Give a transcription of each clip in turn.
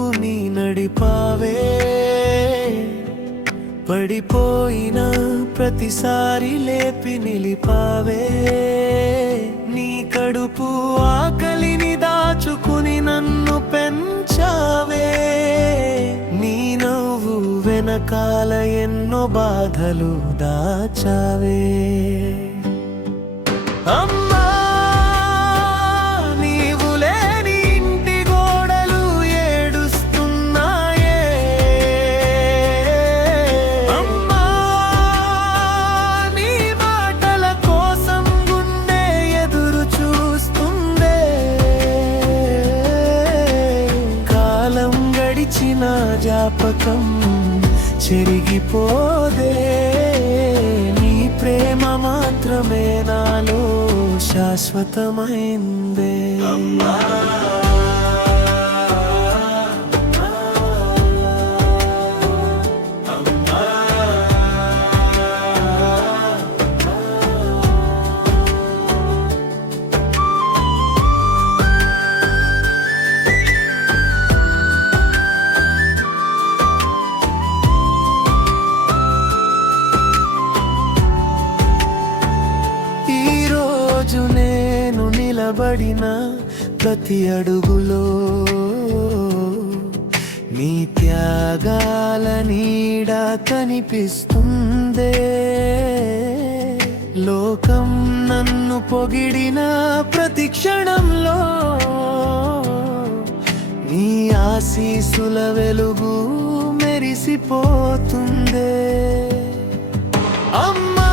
ఆదుకుని నడిపావే, పడిపోయిన ప్రతిసారి లేపి నిలిపావే, నీ కడుపు ఆకలిని దాచుకుని నన్ను పెంచావే, నీ నవ్వు వెనకాల ఎన్నో బాధలు దాచావే. అమ్మా నీవు లేని ఇంటి గోడలు ఏడుస్తున్నాయే, అమ్మా నీ మాటల కోసం గుండె ఎదురు చూస్తుందే, కాలం గడిచిన జ్ఞాపకం చెరిగిపోదే, నీ ప్రేమ మాత్రమే నాలో శాశ్వతమైందే. ఈరోజు నేను నిలబడిన ప్రతి అడుగులో నీ త్యాగాల నీడ కనిపిస్తుందే, లోకం నన్ను పొగిడిన ప్రతి క్షణంలో నీ ఆశీసుల వెలుగు మెరిసిపోతుందే. అమ్మా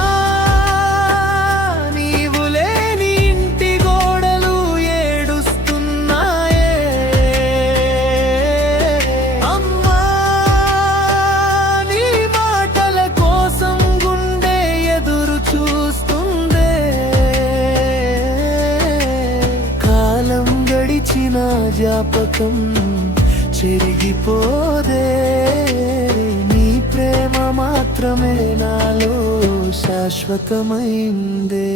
జ్ఞాపకం చెరిగిపోదే, నీ ప్రేమ మాత్రమే నాలో శాశ్వతమైందే.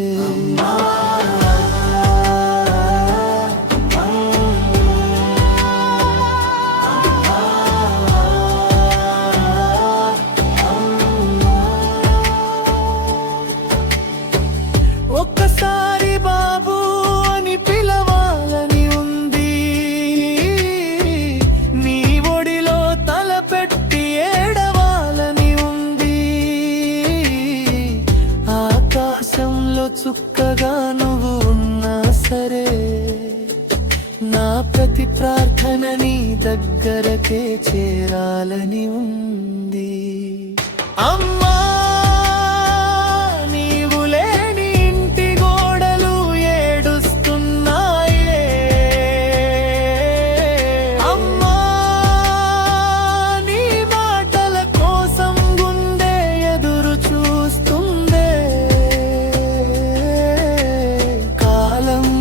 ఒక్కసారి బాబు అని పిలవాలని ఉంది, నీ ఒడిలో తలపెట్టి ఏడవాలని ఉంది, ఆకాశంలో చుక్కగా నువ్వు ఉన్నా సరే, నా ప్రతి ప్రార్థన నీ దగ్గరకే చేరాలని ఉంది. అమ్మా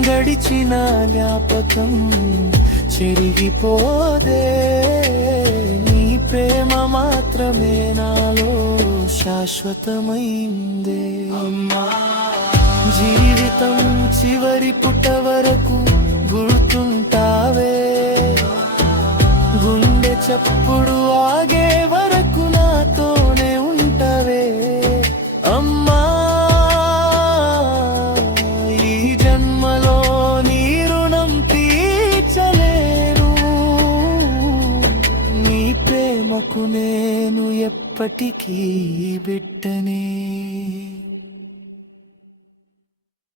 గడిచిన జ్ఞాపకం చెరిగిపోదే, నీ ప్రేమ మాత్రమే నాలో శాశ్వతమైందే. జీవితం చివరి పుట్ట వరకు గుర్తుంటావే, గుండె చప్పుడు ఆగే వరకు నాతోనే ఉంటావే. అమ్మా నేను ఎప్పటికీ బిడ్డనే.